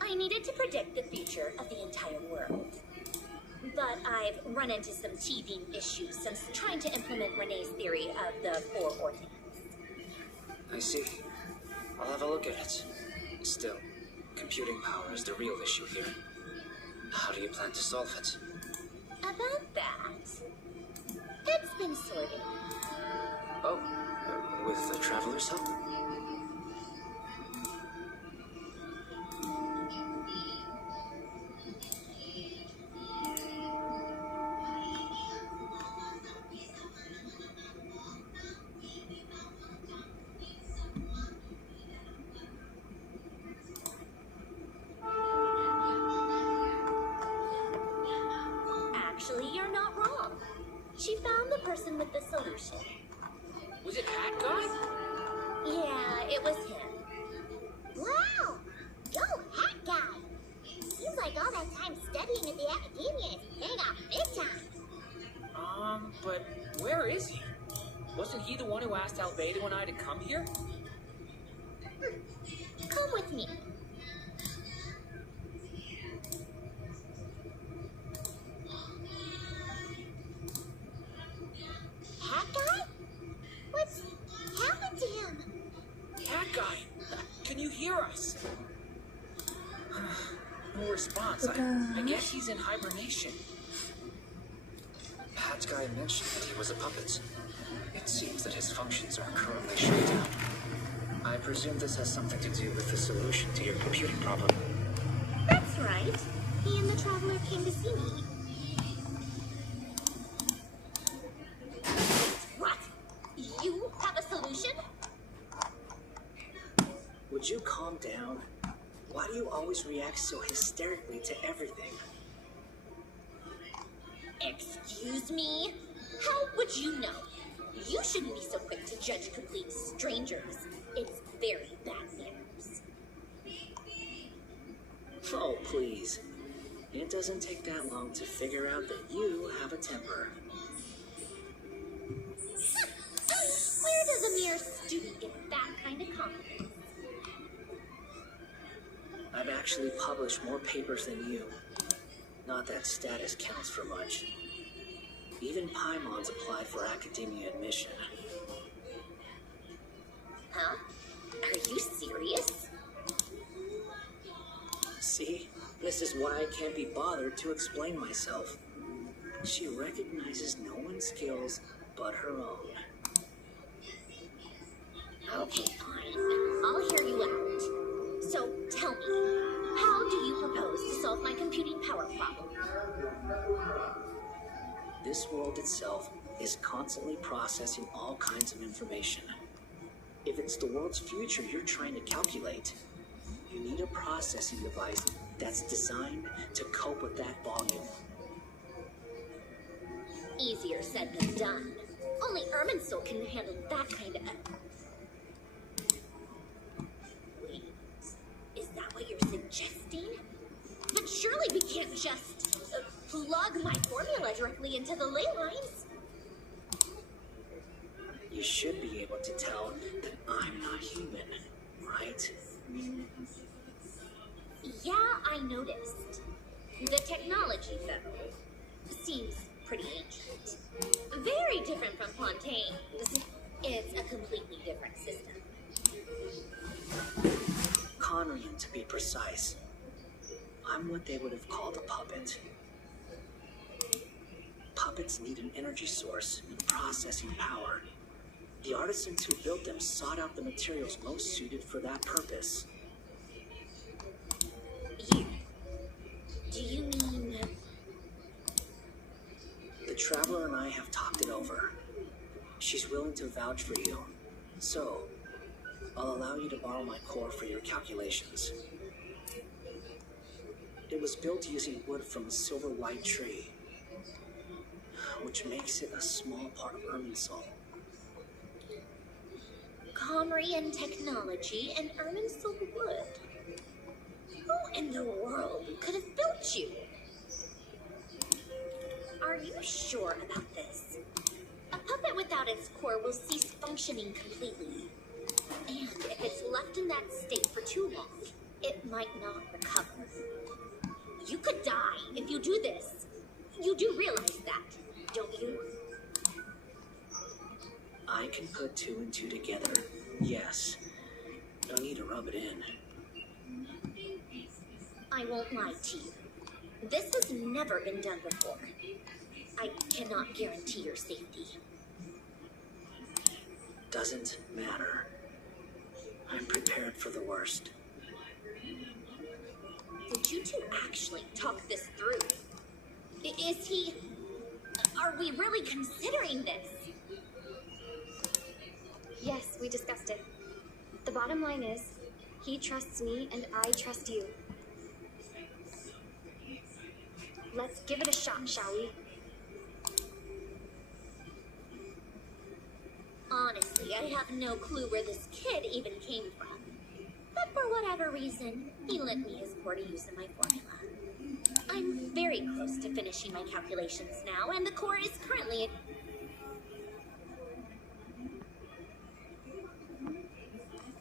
I needed to predict the future of the entire world. But I've run into some teething issues since trying to implement Renee's theory of the four orphans. I see. I'll have a look at it. Still, computing power is the real issue here. How do you plan to solve it? About that, it's been sorted. Oh, with the Traveler's help? Actually, you're not wrong. She found the person with the solution. Was it Hat Guy? Yeah, it was him. Wow! Yo, Hat Guy! Seems like all that time studying at the academia is paying off big time. But where is he? Wasn't he the one who asked Albedo and I to come here? Come with me. Hat Guy? What's happened to him? Hat Guy, can you hear us? No response. I guess he's in hibernation. Hat Guy mentioned that he was a puppet. It seems that his functions are currently shut down. I presume this has something to do with the solution to your computing problem. That's right. He and the Traveler came to see me. What? You have a solution? Would you calm down? Why do you always react so hysterically to everything? Excuse me? How would you know? You shouldn't be so quick to judge complete strangers. It's very bad manners. Oh, please. It doesn't take that long to figure out that you have a temper. Where does a mere student get that kind of confidence? I've actually published more papers than you. Not that status counts for much. Even Paimons applied for academia admission. Huh? Are you serious? See? This is why I can't be bothered to explain myself. She recognizes no one's skills but her own. Okay, fine. I'll hear you out. So, tell me, how do you propose to solve my computing power problem? This world itself is constantly processing all kinds of information. If it's the world's future you're trying to calculate, you need a processing device that's designed to cope with that volume. Easier said than done. Only Irminsul can handle that kind of... Wait, is that what you're suggesting? But surely we can't just plug my formula directly into the ley lines. You should be able to tell that I'm not human, right? Yeah, I noticed. The technology, though, seems pretty ancient. Very different from Fontaine's. It's a completely different system. Conrian, to be precise. I'm what they would have called a puppet. Puppets need an energy source and processing power. The artisans who built them sought out the materials most suited for that purpose. You? Do you mean... The Traveler and I have talked it over. She's willing to vouch for you. So, I'll allow you to borrow my core for your calculations. It was built using wood from a silver white tree, which makes it a small part of Irminsul. Comrian technology and Irminsul wood. Who in the world could have built you? Are you sure about this? A puppet without its core will cease functioning completely. And if it's left in that state for too long, it might not recover. You could die if you do this. You do realize that, don't you? I can put two and two together, yes. No need to rub it in. I won't lie to you. This has never been done before. I cannot guarantee your safety. Doesn't matter. I'm prepared for the worst. Did you two actually talk this through? Is he... Are we really considering this? Yes, we discussed it. The bottom line is, he trusts me and I trust you. Let's give it a shot, shall we? Honestly, I have no clue where this kid even came from. But for whatever reason, he lent me his core to use in my formula. I'm very close to finishing my calculations now, and the core is currently at